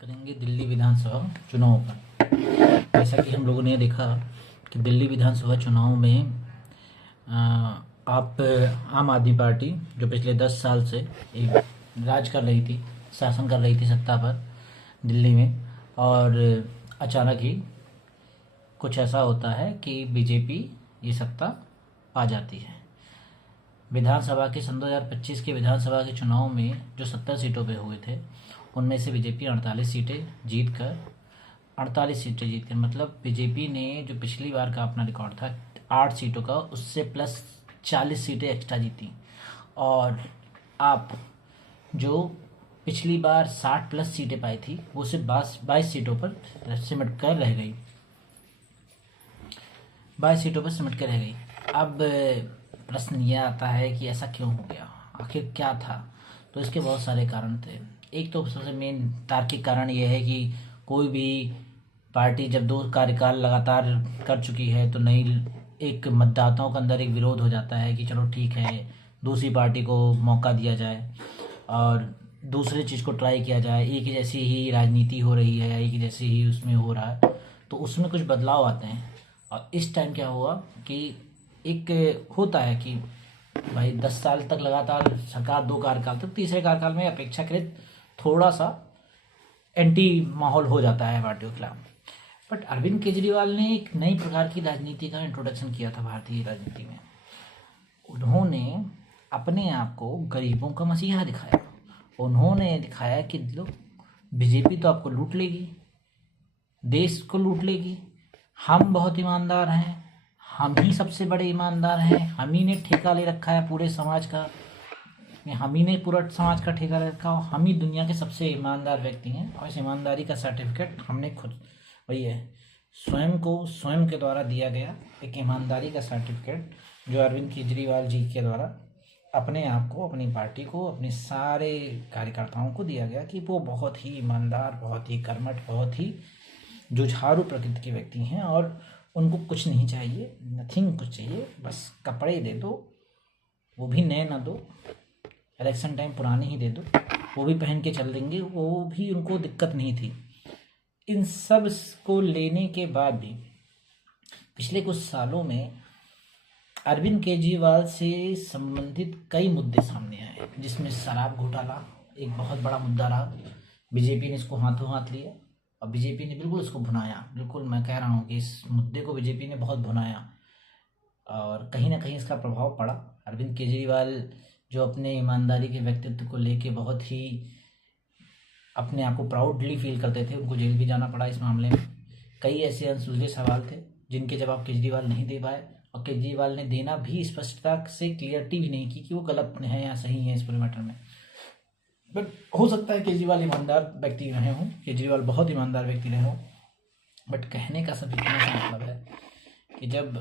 करेंगे दिल्ली विधानसभा चुनाव पर। जैसा कि हम लोगों ने देखा कि दिल्ली विधानसभा चुनाव में आप आम आदमी पार्टी जो पिछले 10 साल से एक राज कर रही थी, शासन कर रही थी सत्ता पर दिल्ली में, और अचानक ही कुछ ऐसा होता है कि बीजेपी ये सत्ता पा जाती है। विधानसभा के सन 2025 के विधानसभा के चुनाव में जो 70 सीटों पे हुए थे, उनमें से बीजेपी 48 सीटें जीत कर मतलब बीजेपी ने जो पिछली बार का अपना रिकॉर्ड था 8 सीटों का, उससे प्लस 40 सीटें एक्स्ट्रा जीती। और आप जो पिछली बार 60 प्लस सीटें पाई थी, वो सिर्फ 22 सीटों पर सिमट कर रह गई। 22 सीटों पर सिमट कर रह गई। अब प्रश्न यह आता है कि ऐसा क्यों हो गया, आखिर क्या था? तो इसके बहुत सारे कारण थे। एक तो सबसे मेन तार्किक कारण यह है कि कोई भी पार्टी जब 2 कार्यकाल लगातार कर चुकी है तो नई एक मतदाताओं के अंदर एक विरोध हो जाता है कि चलो ठीक है, दूसरी पार्टी को मौका दिया जाए और दूसरी चीज़ को ट्राई किया जाए। एक ही जैसी ही राजनीति हो रही है, एक ही जैसी ही उसमें हो रहा है, तो उसमें कुछ बदलाव आते हैं। और इस टाइम क्या हुआ कि एक होता है कि भाई 10 साल तक लगातार सरकार 2 कार्यकाल तक, तीसरे कार्यकाल में अपेक्षाकृत थोड़ा सा एंटी माहौल हो जाता है पार्टियों के खिलाफ। बट अरविंद केजरीवाल ने एक नई प्रकार की राजनीति का इंट्रोडक्शन किया था भारतीय राजनीति में। उन्होंने अपने आप को गरीबों का मसीहा दिखाया। उन्होंने दिखाया कि लो, बीजेपी तो आपको लूट लेगी, देश को लूट लेगी, हम बहुत ईमानदार हैं, हम ही सबसे बड़े ईमानदार हैं, हम ही ने ठेका ले रखा है पूरे समाज का, हम ही ने पूरा समाज का ठेका ले रखा, हम ही दुनिया के सबसे ईमानदार व्यक्ति हैं। और इस ईमानदारी का सर्टिफिकेट हमने खुद, वही है, स्वयं को स्वयं के द्वारा दिया गया एक ईमानदारी का सर्टिफिकेट, जो अरविंद केजरीवाल जी के द्वारा अपने आप को, अपनी पार्टी को, अपने सारे कार्यकर्ताओं को दिया गया कि वो बहुत ही ईमानदार, बहुत ही कर्मठ, बहुत ही जुझारू प्रकृति के व्यक्ति हैं और उनको कुछ नहीं चाहिए, नथिंग कुछ चाहिए, बस कपड़े दे दो, वो भी नए ना दो, इलेक्शन टाइम पुराने ही दे दो, वो भी पहन के चल देंगे, वो भी उनको दिक्कत नहीं थी। इन सब को लेने के बाद भी पिछले कुछ सालों में अरविंद केजरीवाल से संबंधित कई मुद्दे सामने आए, जिसमें शराब घोटाला एक बहुत बड़ा मुद्दा रहा। बीजेपी ने इसको हाथों हाथ लिया और बीजेपी ने बिल्कुल इसको भुनाया। बिल्कुल मैं कह रहा हूँ कि इस मुद्दे को बीजेपी ने बहुत भुनाया और कहीं ना कहीं इसका प्रभाव पड़ा। अरविंद केजरीवाल जो अपने ईमानदारी के व्यक्तित्व को लेके बहुत ही अपने आप को प्राउडली फील करते थे, उनको जेल भी जाना पड़ा इस मामले में। कई ऐसे अनसुलझे सवाल थे जिनके जवाब केजरीवाल नहीं दे पाए, और केजरीवाल ने देना भी स्पष्टता से क्लियरिटी भी नहीं की कि वो गलत है या सही है इस पूरे मैटर में। बट हो सकता है केजरीवाल ईमानदार व्यक्ति रहे हों, केजरीवाल बहुत ईमानदार व्यक्ति रहे हों, बट कहने का सब इतना सा मतलब है कि जब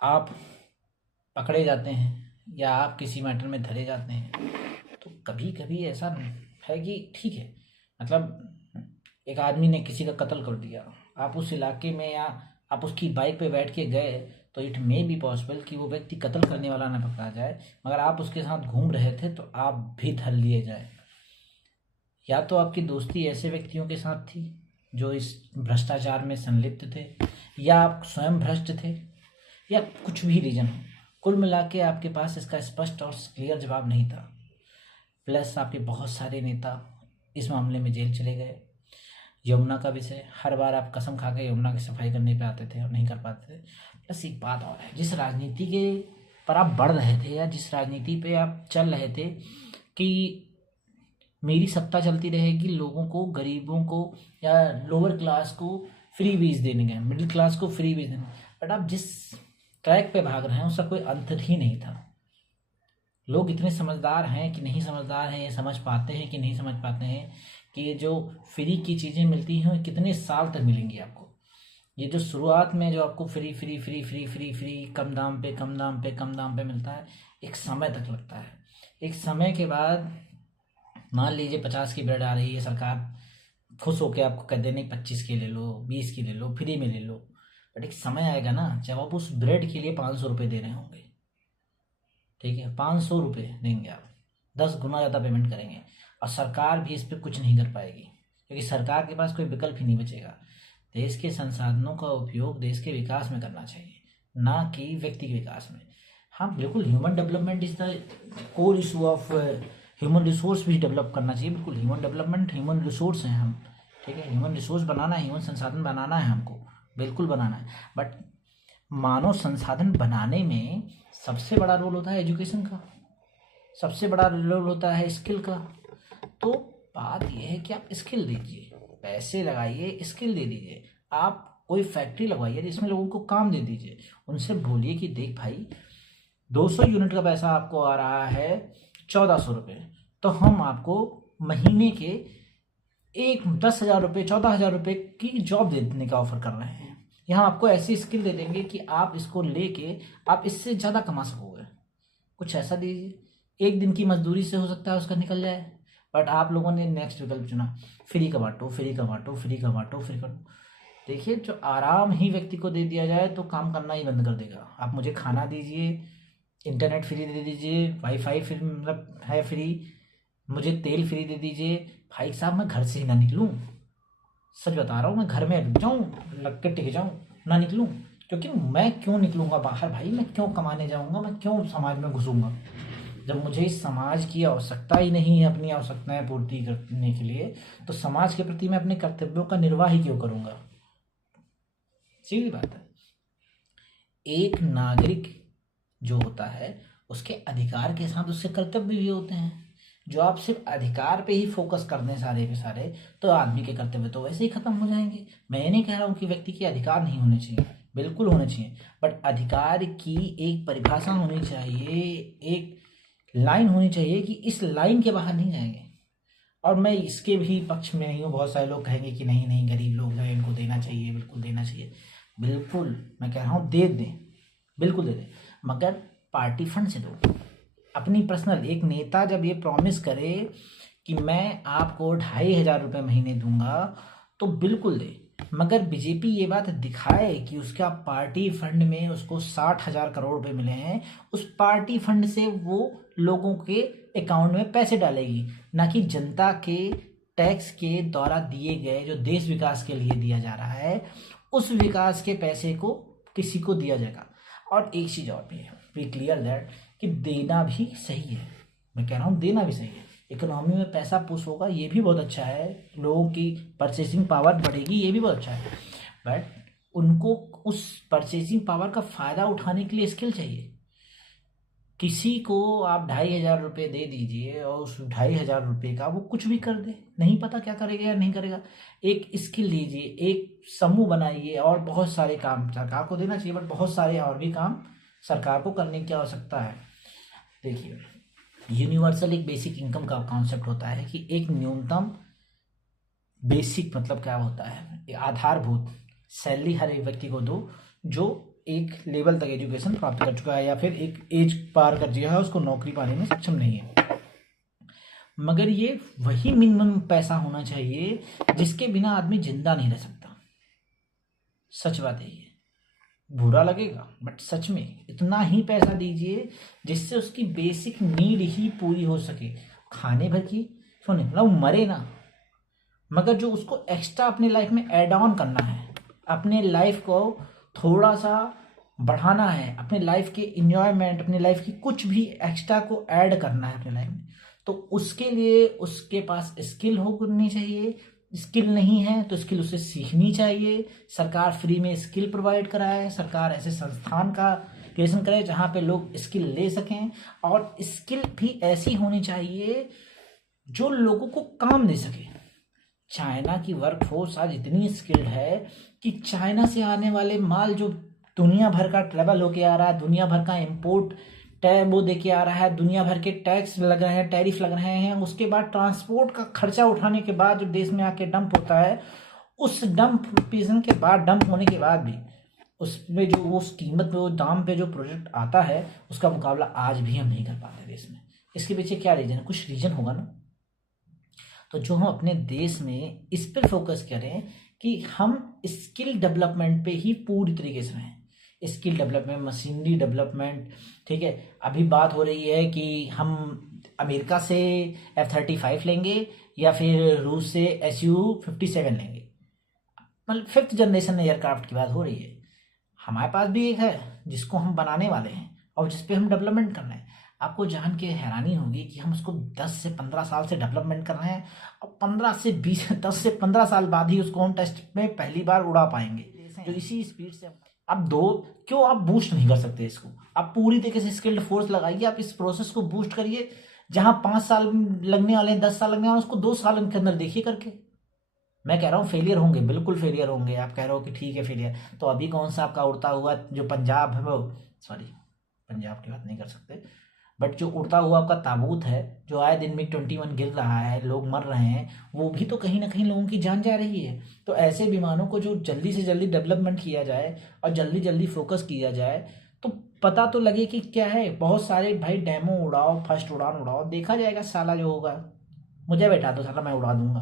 आप पकड़े जाते हैं या आप किसी मैटर में धरे जाते हैं, तो कभी कभी ऐसा है कि ठीक है, मतलब एक आदमी ने किसी का कत्ल कर दिया, आप उस इलाके में या आप उसकी बाइक पे बैठ के गए, तो इट मे बी पॉसिबल कि वो व्यक्ति कत्ल करने वाला ना पकड़ा जाए, मगर आप उसके साथ घूम रहे थे तो आप भी धर लिए जाए। या तो आपकी दोस्ती ऐसे व्यक्तियों के साथ थी जो इस भ्रष्टाचार में संलिप्त थे, या आप स्वयं भ्रष्ट थे, या कुछ भी रीजन हो। कुल मिला के आपके पास इसका स्पष्ट और क्लियर जवाब नहीं था। प्लस आपके बहुत सारे नेता इस मामले में जेल चले गए। यमुना का विषय, हर बार आप कसम खा के यमुना की सफाई करने पे आते थे और नहीं कर पाते थे। प्लस एक बात और है, जिस राजनीति के पर आप बढ़ रहे थे या जिस राजनीति पे आप चल रहे थे कि मेरी सत्ता चलती रहेगी, लोगों को, गरीबों को या लोअर क्लास को फ्री बीज देने गए, मिडिल क्लास को फ्री बीज देने, बट आप जिस ट्रैक पे भाग रहे हैं उसका कोई अंत ही नहीं था। लोग इतने समझदार हैं कि नहीं समझदार हैं, ये समझ पाते हैं कि नहीं समझ पाते हैं कि ये जो फ्री की चीज़ें मिलती हैं कितने साल तक मिलेंगी आपको। ये जो शुरुआत में जो आपको free free free free free free कम दाम पे कम दाम पे कम दाम पे मिलता है, एक समय तक लगता है। एक समय के बाद मान लीजिए 50 की ब्रेड आ रही है, सरकार खुश होकर आपको कह देने 25 की ले लो, 20 की ले लो, फ्री में ले लो, बट एक समय आएगा ना जब आप उस ब्रेड के लिए 500 रुपये दे रहे होंगे। ठीक है, 500 रुपये देंगे आप, 10 गुना ज़्यादा पेमेंट करेंगे और सरकार भी इस पर कुछ नहीं कर पाएगी। क्योंकि सरकार के पास कोई विकल्प ही नहीं बचेगा। देश के संसाधनों का उपयोग देश के विकास में करना चाहिए, ना कि व्यक्ति के विकास में। हाँ बिल्कुल, human development is the core issue of human resource भी डेवलप करना चाहिए। बिल्कुल, ह्यूमन डेवलपमेंट, ह्यूमन रिसोर्स हैं हम, ठीक है, ह्यूमन रिसोर्स बनाना है, ह्यूमन संसाधन बनाना है हमको, बिल्कुल बनाना है। बट मानव संसाधन बनाने में सबसे बड़ा रोल होता है एजुकेशन का, सबसे बड़ा रोल होता है स्किल का। तो बात यह है कि आप स्किल दीजिए, पैसे लगाइए, स्किल दे दीजिए। आप कोई फैक्ट्री लगवाइए जिसमें लोगों को काम दे दीजिए। उनसे बोलिए कि देख भाई, 200 यूनिट का पैसा आपको आ रहा है 1400 रुपये, तो हम आपको महीने के 10,000 रुपये, 14,000 रुपये की जॉब देने का ऑफर कर रहे हैं। यहाँ आपको ऐसी स्किल दे देंगे कि आप इसको लेके आप इससे ज़्यादा कमा सकोगे। कुछ ऐसा दीजिए, एक दिन की मजदूरी से हो सकता है उसका निकल जाए। बट आप लोगों ने नेक्स्ट विकल्प चुना, फ्री का बांटो, फ्री का बांटो, फ्री का बांटो, फ्री कर। देखिए, जो आराम ही व्यक्ति को दे दिया जाए तो काम करना ही बंद कर देगा। आप मुझे खाना दीजिए, इंटरनेट फ्री दे दीजिए, वाईफाई फ्री, मतलब है फ्री, मुझे तेल फ्री दे दीजिए। भाई साहब, मैं घर से ही ना निकलूं, सच बता रहा हूँ, मैं घर में रुक जाऊँ, लग के टिक जाऊँ, ना निकलूँ। क्योंकि मैं क्यों निकलूँगा बाहर भाई, मैं क्यों कमाने जाऊँगा, मैं क्यों समाज में घुसूँगा जब मुझे इस समाज की आवश्यकता ही नहीं है अपनी आवश्यकताएं पूर्ति करने के लिए। तो समाज के प्रति मैं अपने कर्तव्यों का निर्वाह ही क्यों करूँगा। सीधी बात है। एक नागरिक जो होता है उसके अधिकार के साथ उसके कर्तव्य भी होते हैं। जो आप सिर्फ अधिकार पे ही फोकस कर दें सारे के सारे, तो आदमी के कर्तव्य तो वैसे ही खत्म हो जाएंगे। मैं ये नहीं कह रहा हूँ कि व्यक्ति के अधिकार नहीं होने चाहिए, बिल्कुल होने चाहिए, बट अधिकार की एक परिभाषा होनी चाहिए, एक लाइन होनी चाहिए कि इस लाइन के बाहर नहीं जाएंगे। और मैं इसके भी पक्ष में नहीं हूँ। बहुत सारे लोग कहेंगे कि नहीं नहीं, गरीब लोग हैं, इनको देना चाहिए, बिल्कुल देना चाहिए। बिल्कुल मैं कह रहा हूँ दे दें, बिल्कुल दे दें, मगर पार्टी फंड से दो। अपनी पर्सनल, एक नेता जब ये प्रॉमिस करे कि मैं आपको 2,500 रुपये महीने दूंगा, तो बिल्कुल दे। मगर बीजेपी ये बात दिखाए कि उसका पार्टी फंड में उसको 60,000 करोड़ रुपए मिले हैं, उस पार्टी फंड से वो लोगों के अकाउंट में पैसे डालेगी, ना कि जनता के टैक्स के द्वारा दिए गए, जो देश विकास के लिए दिया जा रहा है, उस विकास के पैसे को किसी को दिया जाएगा। और एक चीज़ और भी है, बी क्लियर दैट, कि देना भी सही है। मैं कह रहा हूँ देना भी सही है। इकोनॉमी में पैसा पुश होगा, ये भी बहुत अच्छा है, लोगों की परचेसिंग पावर बढ़ेगी, ये भी बहुत अच्छा है। बट उनको उस परचेसिंग पावर का फ़ायदा उठाने के लिए स्किल चाहिए। किसी को आप 2,500 रुपये दे दीजिए और उस 2,500 रुपये का वो कुछ भी कर दे, नहीं पता क्या करेगा या नहीं करेगा। एक स्किल दीजिए, एक समूह बनाइए, और बहुत सारे काम सरकार को देना चाहिए, बट बहुत सारे और भी काम सरकार को करने की आवश्यकता है। देखिए, यूनिवर्सल एक बेसिक इनकम का कॉन्सेप्ट होता है कि एक न्यूनतम बेसिक मतलब क्या होता है, आधारभूत सैलरी हर एक व्यक्ति को दो जो एक लेवल तक एजुकेशन प्राप्त कर चुका है या फिर एक एज पार कर दिया है, उसको नौकरी पाने में सक्षम नहीं है। मगर ये वही मिनिमम पैसा होना चाहिए जिसके बिना आदमी जिंदा नहीं रह सकता। सच बात है ये, बुरा लगेगा बट सच में इतना ही पैसा दीजिए जिससे उसकी बेसिक नीड ही पूरी हो सके, खाने भर की। सुने, मतलब मरे ना, मगर जो उसको एक्स्ट्रा अपने लाइफ में ऐड ऑन करना है, अपने लाइफ को थोड़ा सा बढ़ाना है, अपने लाइफ के इंजॉयमेंट, अपने लाइफ की कुछ भी एक्स्ट्रा को ऐड करना है अपने लाइफ में, तो उसके लिए उसके पास स्किल होनी चाहिए। स्किल नहीं है तो स्किल उसे सीखनी चाहिए। सरकार फ्री में स्किल प्रोवाइड कराए, सरकार ऐसे संस्थान का क्रिएशन करे जहाँ पे लोग स्किल ले सकें, और स्किल भी ऐसी होनी चाहिए जो लोगों को काम दे सके। चाइना की वर्कफोर्स आज इतनी स्किल्ड है कि चाइना से आने वाले माल जो दुनिया भर का ट्रेवल होके आ रहा है, दुनिया भर का इम्पोर्ट टैब वो दे के आ रहा है, दुनिया भर के टैक्स लग रहे हैं, टैरिफ लग रहे हैं, उसके बाद ट्रांसपोर्ट का खर्चा उठाने के बाद जो देश में आके डंप होता है, उस डंप के बाद, डंप होने के बाद भी उसमें जो उस कीमत पे, वो दाम पे जो प्रोडक्ट आता है, उसका मुकाबला आज भी हम नहीं कर पाते देश में। इसके पीछे क्या रीजन है? कुछ रीजन होगा ना। तो जो हम अपने देश में इस पर फोकस करें कि हम स्किल डेवलपमेंट पे ही पूरी तरीके से रहें। स्किल डेवलपमेंट, मशीनरी डेवलपमेंट, ठीक है। अभी बात हो रही है कि हम अमेरिका से F-35 लेंगे या फिर रूस से Su-57 लेंगे। मतलब 5th जनरेशन एयरक्राफ्ट की बात हो रही है। हमारे पास भी एक है जिसको हम बनाने वाले हैं और जिस पे हम डेवलपमेंट कर रहे हैं। आपको जान के हैरानी होगी कि हम उसको 10 से 15 साल से डेवलपमेंट कर रहे हैं और 15 से 20 10 से 15 साल बाद ही उसको हम टेस्ट में पहली बार उड़ा पाएंगे। जो इसी स्पीड से आप दो क्यों आप बूस्ट नहीं कर सकते इसको? आप पूरी तरीके से स्किल्ड फोर्स लगाइए, आप इस प्रोसेस को बूस्ट करिए। जहां 5 साल लगने वाले हैं, 10 साल लगने वाले, उसको 2 साल के अंदर देखिए करके। मैं कह रहा हूँ फेलियर होंगे, बिल्कुल फेलियर होंगे। आप कह रहे हो कि ठीक है फेलियर, तो अभी कौन सा आपका उड़ता हुआ जो पंजाब है वो, सॉरी पंजाब की बात नहीं कर सकते, बट जो उड़ता हुआ आपका ताबूत है जो आए दिन में 21 गिर रहा है, लोग मर रहे हैं, वो भी तो कहीं ना कहीं लोगों की जान जा रही है। तो ऐसे विमानों को जो जल्दी से जल्दी डेवलपमेंट किया जाए और जल्दी जल्दी फोकस किया जाए तो पता तो लगे कि क्या है। बहुत सारे भाई डेमो उड़ाओ, फर्स्ट उड़ान उड़ाओ, देखा जाएगा साला जो होगा। मुझे बैठा दो साला, मैं उड़ा दूंगा।